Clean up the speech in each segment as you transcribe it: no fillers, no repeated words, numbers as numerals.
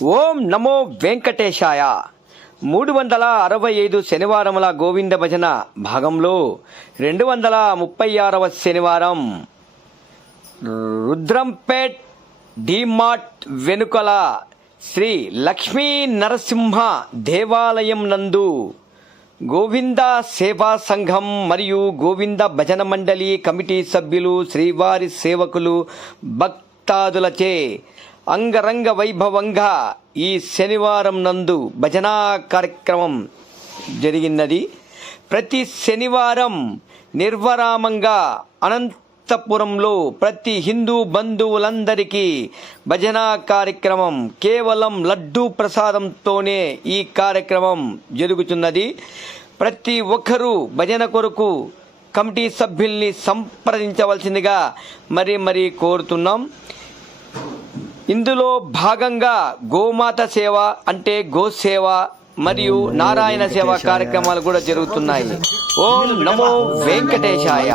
ఓం నమో వెంకటేశాయ. 365 శనివారముల గోవింద భజన భాగంలో 236వ శనివారం రుద్రంపేట్ డిమార్ట్ వెనుకల శ్రీ లక్ష్మీ నరసింహ దేవాలయం నందు గోవింద సేవా సంఘం మరియు గోవింద భజన మండలి కమిటీ సభ్యులు, శ్రీవారి సేవకులు, భక్తాదులచే అంగరంగ వైభవంగా ఈ శనివారం నందు భజనా కార్యక్రమం జరిగినది. ప్రతి శనివారం నిర్వరామంగా అనంతపురంలో ప్రతి హిందూ బంధువులందరికీ భజనా కార్యక్రమం కేవలం లడ్డూ ప్రసాదంతోనే ఈ కార్యక్రమం జరుగుతున్నది. ప్రతి ఒక్కరూ భజన కొరకు కమిటీ సభ్యుల్ని సంప్రదించవలసిందిగా మరీ కోరుతున్నాం. ఇందులో భాగంగా గోమాత సేవ అంటే గోసేవ మరియు నారాయణ సేవ కార్యక్రమాలు కూడా జరుగుతున్నాయి. ఓం నమో వెంకటేశాయ.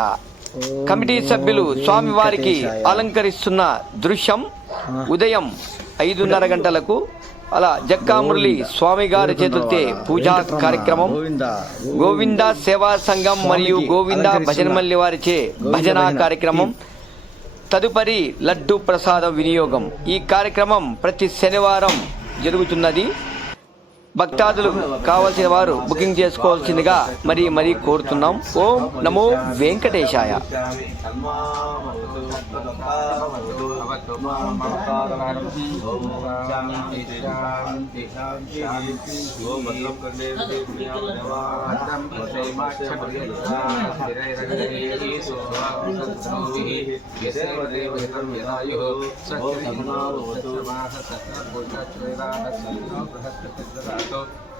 కమిటీ సభ్యులు స్వామివారికి అలంకరిస్తున్న దృశ్యం ఉదయం 5:30 గంటలకు అలా జక్కామురళి స్వామి గారి చేతులతో పూజా కార్యక్రమం, గోవింద సేవా సంఘం మరియు గోవింద భజనమల్లి వారిచే భజన కార్యక్రమం, తదుపరి లడ్డు ప్రసాద వినియోగం. ఈ కార్యక్రమం ప్రతి శనివారం జరుగుతున్నది. భక్తాదులు కావాల్సిన వారు బుకింగ్ చేసుకోవాల్సిందిగా మరీ కోరుతున్నాం. ఓం నమో వెంకటేశాయ.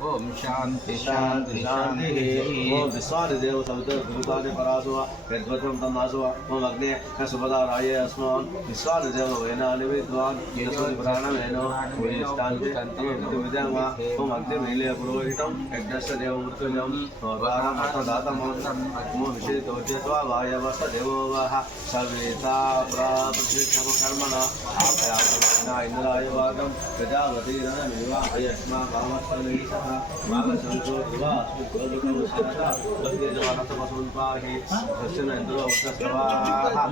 ओम शांति शांति शांति। ओम विश्वादिदेव सवितर गुरुकार्य परासुव यद्वत्रं तन्नासुव ओम अग्ने सुपदाराय अस्मान् विश्वादिदेव वैनानि विद्वान् यस्वति प्राणमेनो विष्टान्ति विद्यामा ओम अग्ने मेले पुरोहितं यज्ञस्य देव मृत्युजं नोदानं अर्थदातं ओम विशेषोच्यत्वा वायवस्य देवो वः सर्वेता प्रापतिकर्मणा आप्यायना इंद्राय वादं प्रजापतिरनमेवा यस्मा कामस्तनि मागसंतो दिवा अस्मिन् वन्दे दक्षिण इंद्रो उत्तरस्वाहा।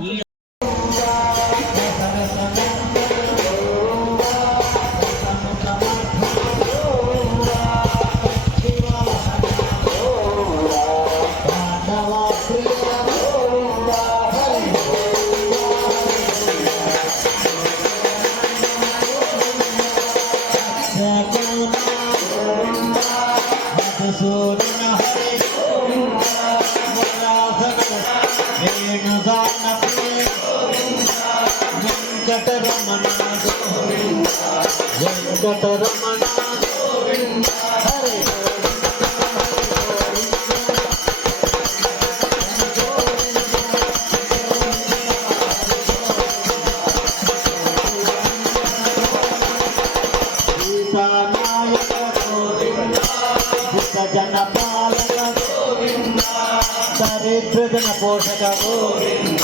దరిద్రజన పోషక గోవింద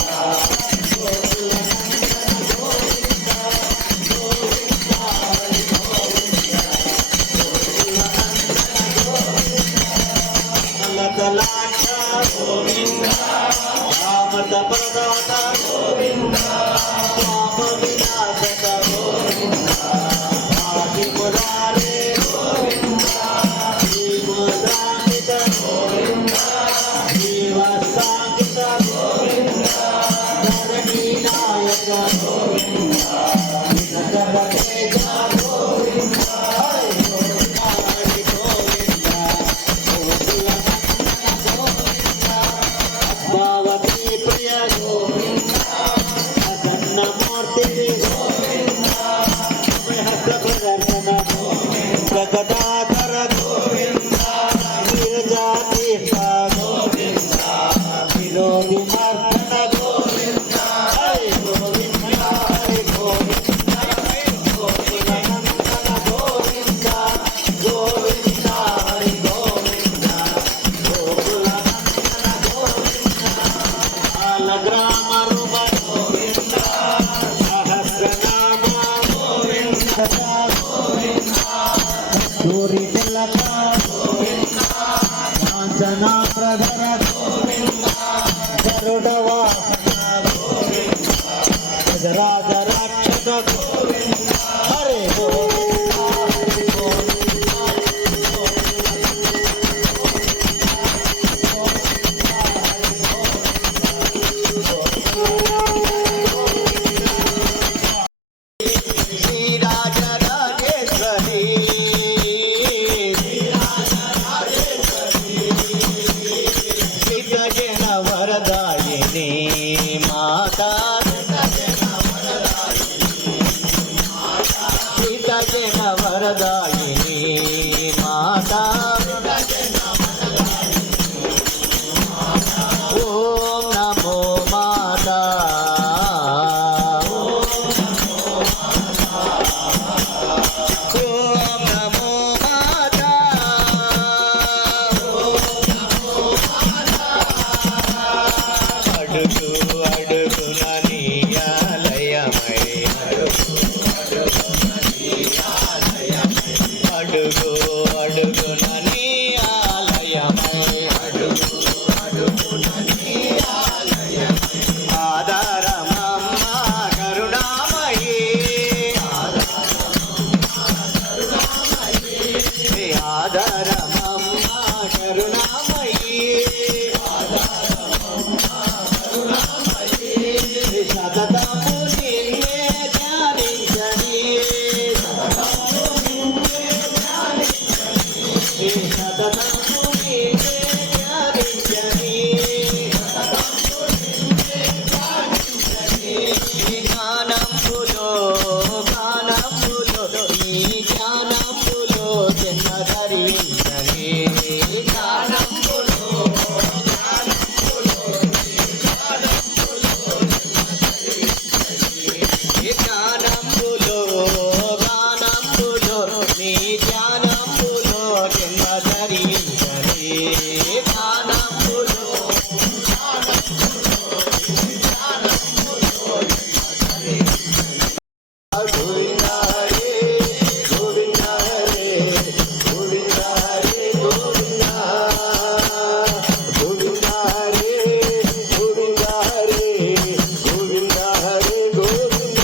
నల్లదలాక్ష గోవింద రామద పదాత గోవింద పాప వినాశక గోవింద ఆది మురారే గోవింద శ్రీమదానిత గోవింద జీవ సాంగిత గోవింద గజరాజ రాక్షస హరే గోవింద హరే గోవింద శ్రీరాజరాజేశ్వరి సిద్ధజన వరదాయిని మాతా సిద్ధజన వరదాయిని మాతా ఓం నమో మాతా ఓం నమో మాతా అడుగు అడుగున నీ ఆలయమై అడుగు అడుగున నీ ఆలయమై ఆధారమమ్మ కరుణామయీ ఆధారమమ్మ కరుణామయీ సతతము నిన్నే ధ్యానించని సతతము నిన్నే ధ్యానించని జ్ఞానంబులో జ్ఞానంబులో నీ జ్ఞానంబులో జన్మ ధరించని జ్ఞానంబులో జ్ఞానంబులో జ్ఞానంబులో నీ జ్ఞానంబులో జన్మ ధరించని జ్ఞానంబులో గోవింద హరే గోవింద హరే గోవింద హరే గోవింద గోవింద హరే గోవింద హరే గోవింద హరే గోవింద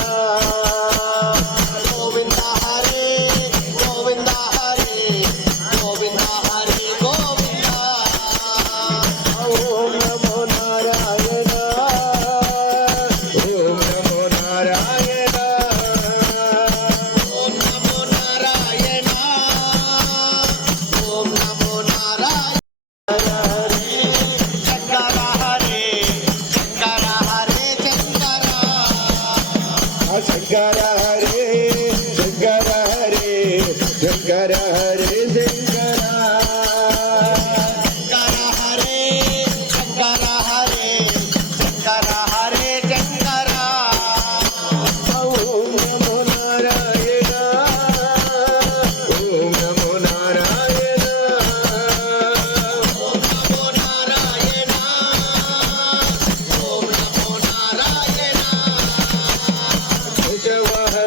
గోవింద హరే గోవింద హరే గోవింద హరే గోవింద ఓం నమో నారాయణ ఓం నమో నారాయణ ఓం నమో నారాయణ ఓం నమో నారాయణ శంకర హరే శంకర హరే శంకర శంకర హరే శంకర హరే శంకర హరే శంకర శంకర హరే శంకర హరే శంకర ఓం నమో నారాయణ ఓం నమో నారాయణ ఓం నమో నారాయణ ఓం నమో నారాయణ కేశవ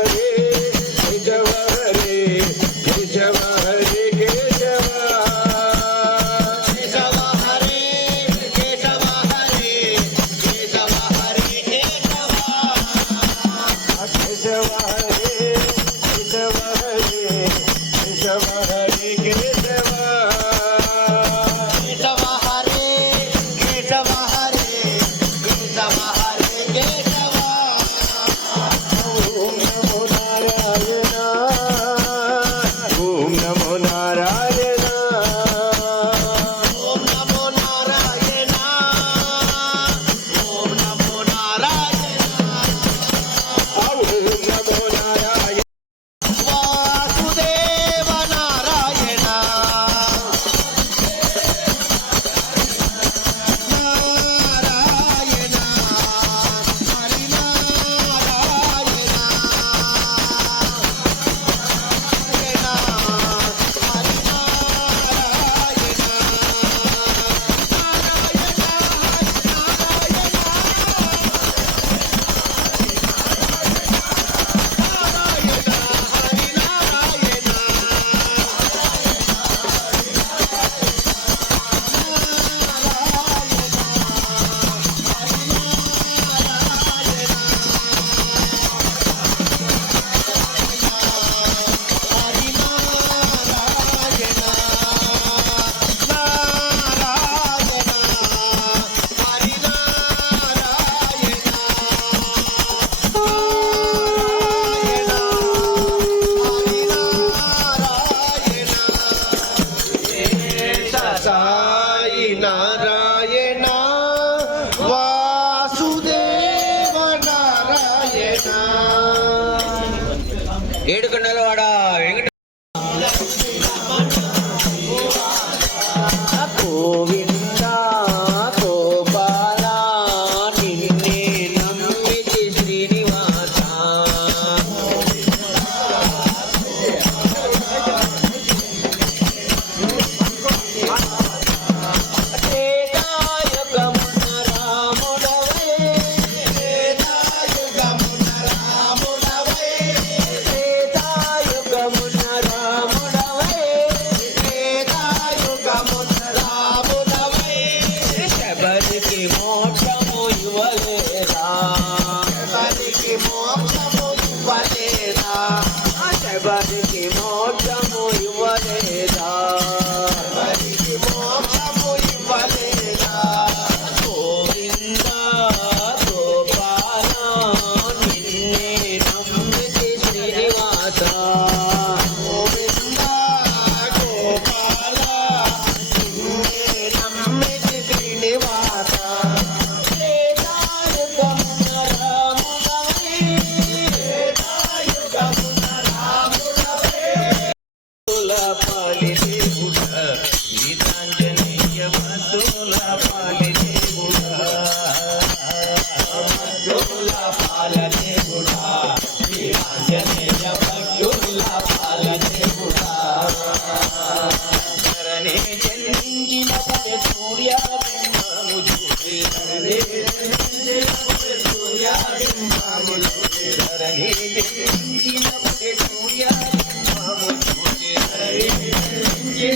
ఏడుకొండలవాడ వెంకట గోవింద గోపాల నిన్నే నమ్మితి శ్రీనివాస త్రేతాయుగమున రాముడవై త్రేతాయుగమున రాముడవై త్రేతాయుగమున రాముడవై త్రేతాయుగమున రాముడవై శబరికి మోక్షము ఇవ్వలేదా శబరికి మోక్షము ఇవ్వలేదా శబరికి మోక్షము ఇవ్వలేదా శబరికి మోక్షము ఇవ్వలేదా గోవింద గోపాల నిన్నే నమ్మితి శ్రీనివాస గోవింద గోపాల నిన్నే నమ్మితి శ్రీనివాస త్రేతాయుగమున రాముడవై త్రేతాయుగమున రాముడవై భక్తుల పాలి దేవుడ గీతాంజనేయ భక్తుల పాలి దేవుడ భక్తుల పాల దేవుడ గీతాంజనేయ భక్తుల పాల దేవుడ ధరణి జన్మించిన పదే సూర్యబింబము చూసి ధరణి జన్మించిన పదే సూర్యబింబము చూసి ధరణి జన్మించిన పదే సూర్యబింబము చూసి ధరణి జన్మించిన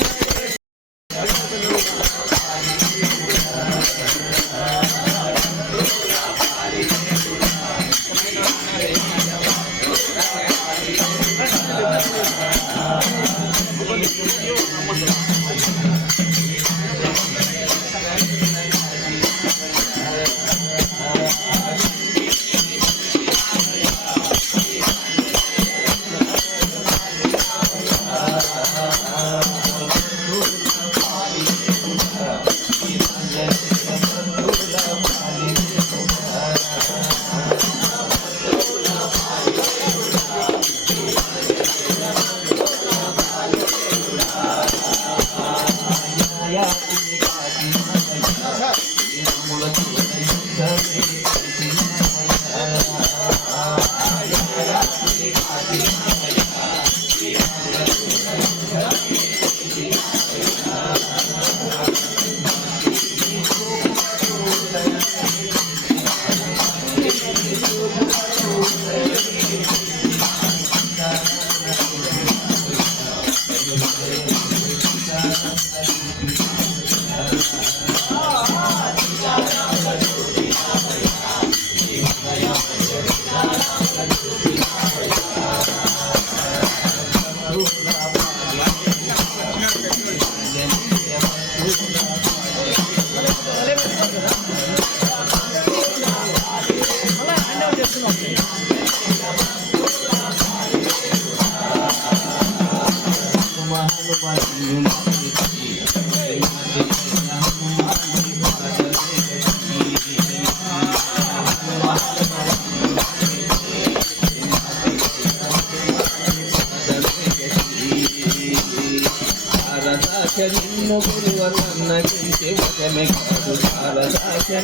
నిన్ను కొలువ సన్నగించే వశమే కాదు శారదాశ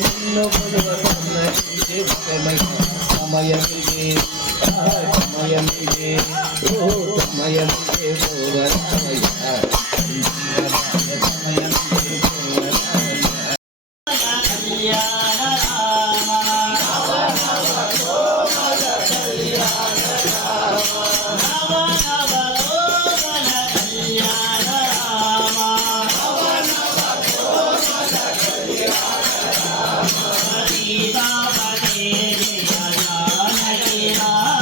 నిన్ను కొలువ సన్నగించే వశమే కాదు సమయమిదే సమయమిదే ఓ సమయమిదే గోవరామయ్య సమయమిదే గోవరామయ్య కళ్యాణ రామ Rama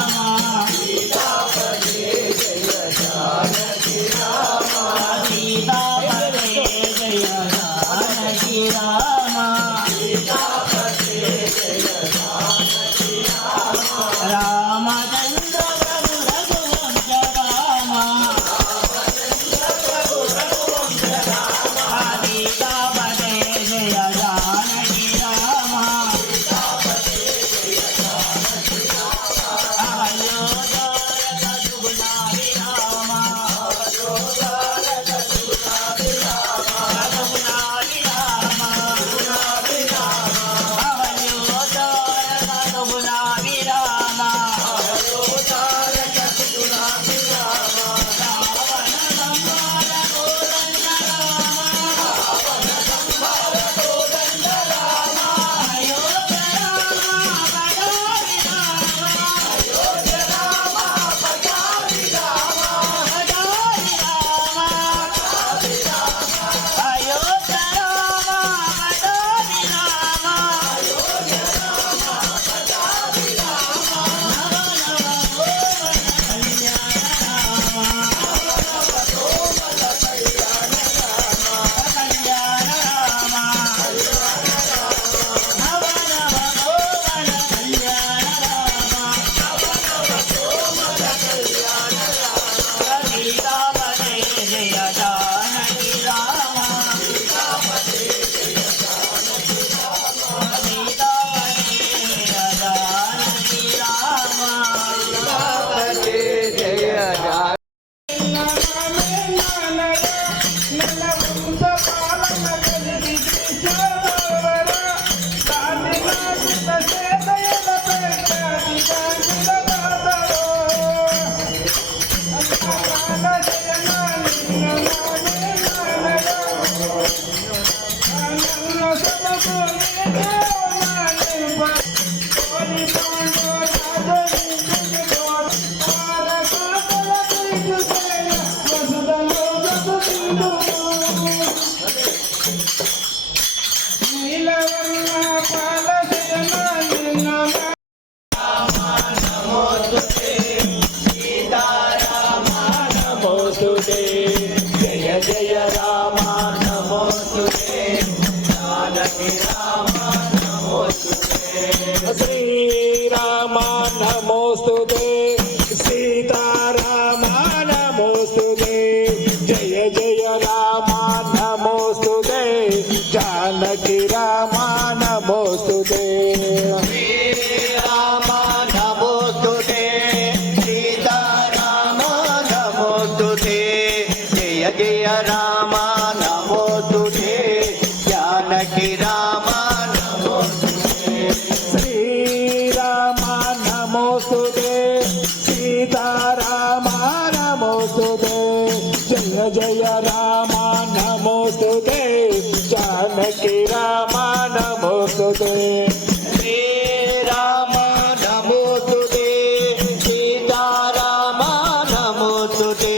శ్రీరామ నమోస్తుతే సీతారామ నమోస్తుతే జయ జయ రామ నమోస్తుతే జానకి రామ నమోస్తుతే శ్రీరామ నమోస్తుతే సీతారామ నమోస్తుతే జయ జయ రామ నమోస్తుతే జానకి రామ శ్రీరామ నమోస్తుతే సీతారామ నమోస్తుతే జయ జయ రామ నమోస్తుతే జానకి రామ నమోస్తుతే శ్రీరామ నమోస్తుతే సీతారామ నమోస్తుతే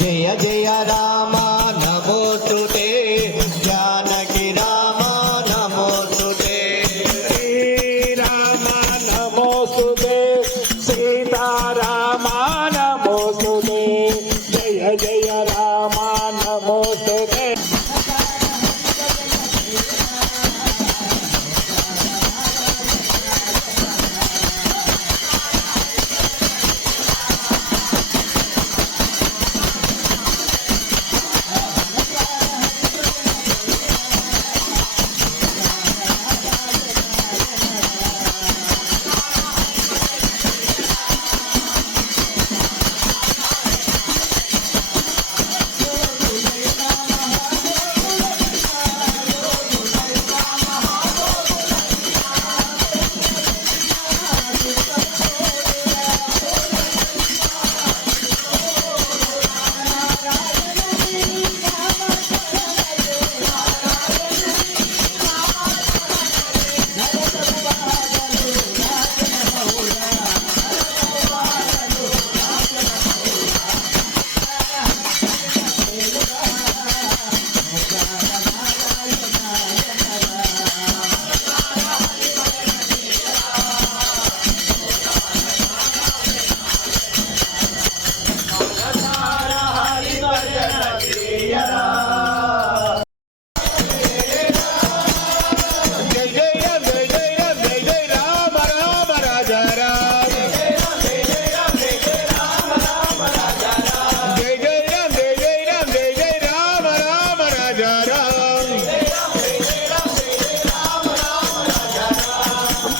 జయ జయ రామ నమోస్తుతే జానకి రామ నమోస్తుతే శ్రీరామ నమోస్తుతే సీతారామ నమోస్తుతే జయ జయ రామ నమోస్తుతే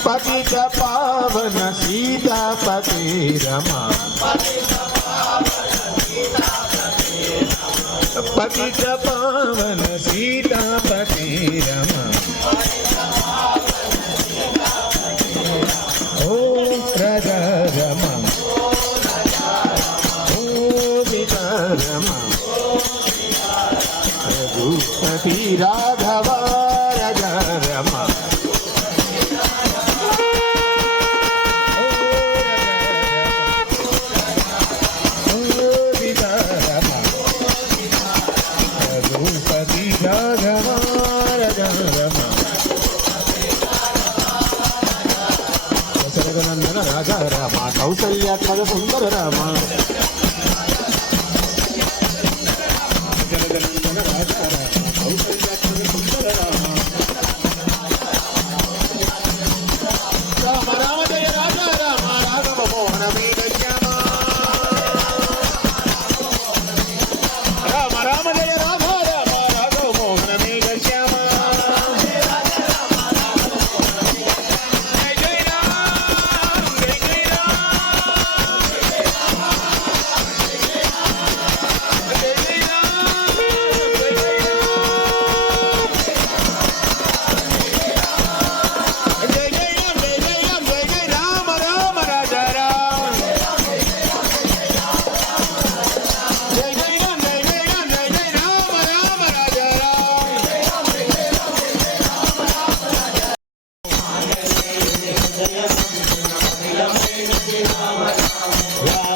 పతిత పావన సీతాపతి రమ పతిత పావన సీతాపతి రమ ఓ రాజా రమ ఓ పితా రమ రఘుపతి రాఘవ రాజా రమ రాజా రామ కౌసల్యాత్మక సుందర రామ జగదందన రాజా రామ కౌసల్యాత్మక సుందర రామ రామ రామ జయ రాజా రామ రాఘవ మోహన వీర శ్యామ రామ రామ జయ రామ రామ రాఘవ మోహన వీర శ్యామ జయ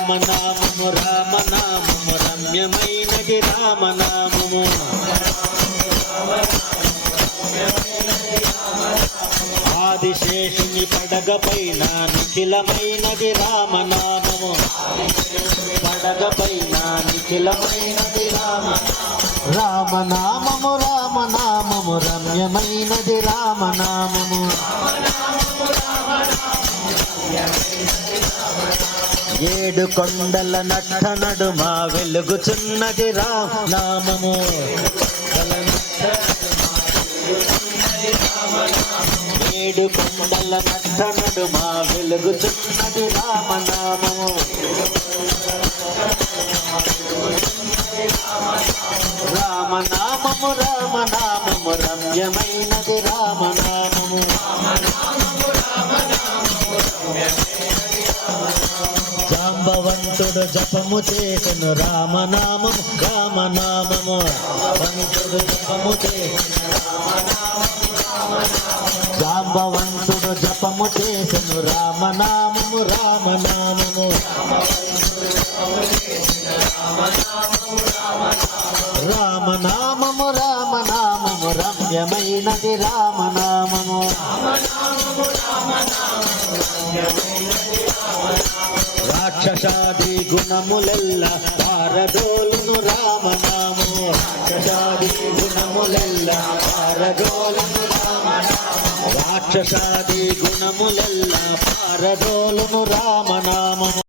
రామనామము రామనామము రమ్యమైనది రామనామము ఆదిశేషుని పడగపైన నిఖిలమైనది రామనామము పడగపైన నిఖిలమైనది రామనామము రామనామము రమ్యమైనది రామనామము ఏడు కొండల నట్ట నడుమ వెలుగుచున్నది రామనామము ఏడు కొండల నట్ట నడుమ వెలుగుచున్నది రామనామము రామనామము రామనామము రమ్యమైనది రామనామము జాంబవంతుడు జపము చేసెను రామనామము రామనామము వంతుడు జపము చేసెను జాంబవంతుడు జపము చేసెను రామనామము రామనామము రామనామము రామనామము రమ్యమైనది రామనామము రాక్షసాది గుణములెల్ల పారదోలును రామనామము రాక్షసాది గుణములెల్ల పారదోలును రామనామము రాక్షసాది గుణములెల్ల పారదోలును రామనామము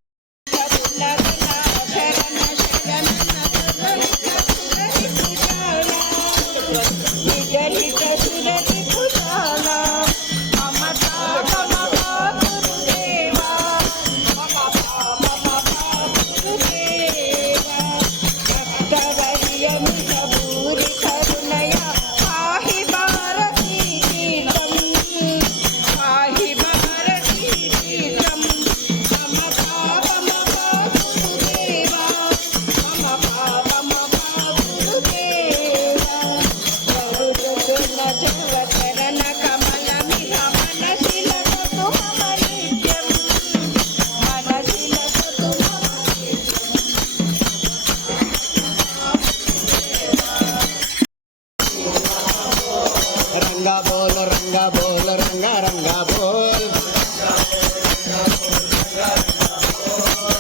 रंगा बोल रंगा रंगा बोल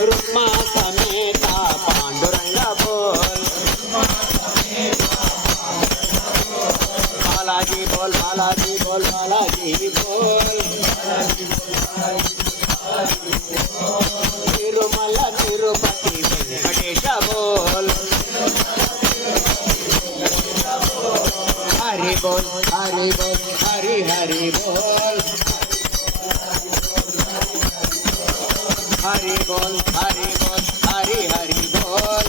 रुक्मा समेता पांडुरंगा बोल बालाजी बोल बालाजी बोल बालाजी बोल तिरुमला तिरुपति वेंकटेश बोल हरि बोल हरि बोल हरि हरि बोल हरि बोल हरि बोल हरि हरि बोल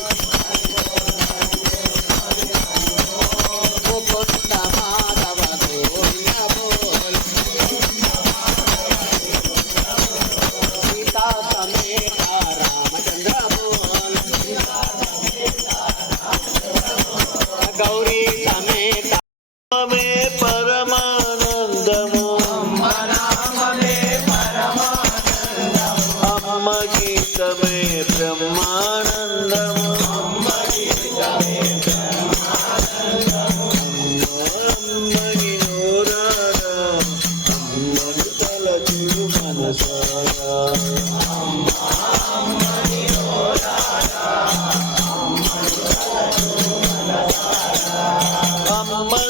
मुकुंद माधव गोविंद बोल सीता समेत रामचंद्र बोल गौरी समेत में परमानंदमु अम्म गीत में ब्रह्मानंदमु अम्म गिनोरारा अम्म तलचुरु मनसारा अम्म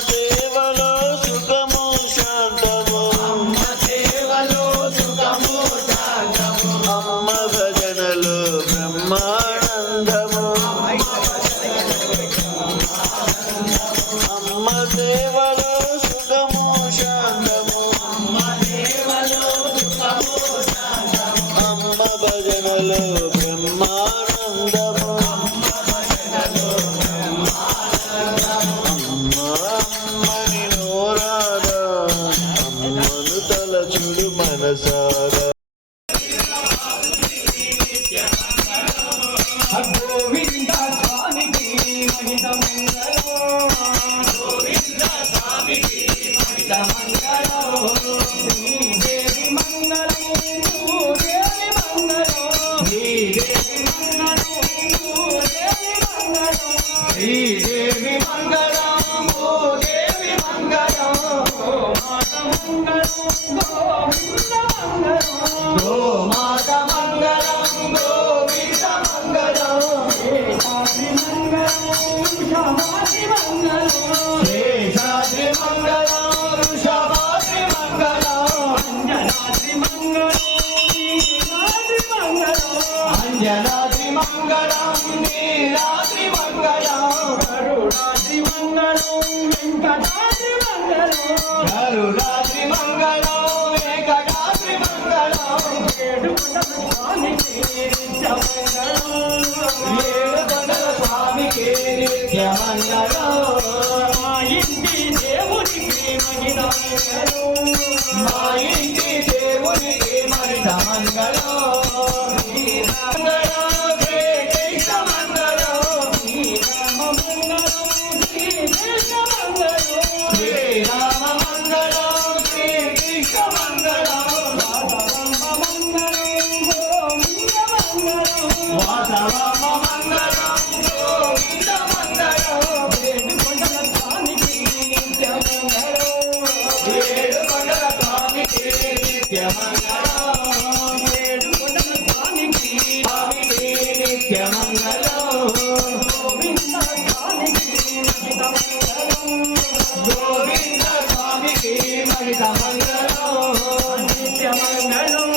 సేవలో సుఖము శాంతము అమ్మ భజనలో బ్రహ్మానందము అమ్మ సేవలో సుఖము శాంతము అమ్మ భజనలో అంజనాద్రి మంగళం నీలాద్రి మంగళం గరుడాద్రి మంగళం వెంకటాద్రి మంగళం గరుడాద్రి మంగళం వెంకటాద్రి మంగళం ఏడుకొండల స్వామికి నిత్య మంగళం ఏడుకొండల స్వామికి నిత్య మంగళం మా ఇంటి దేవునికి మహిళ మంగళం మా ఇంటి దేవునికి మహిళ మంగళం గోవింద స్వామికి మహిత మంగళం నిత్య మంగళం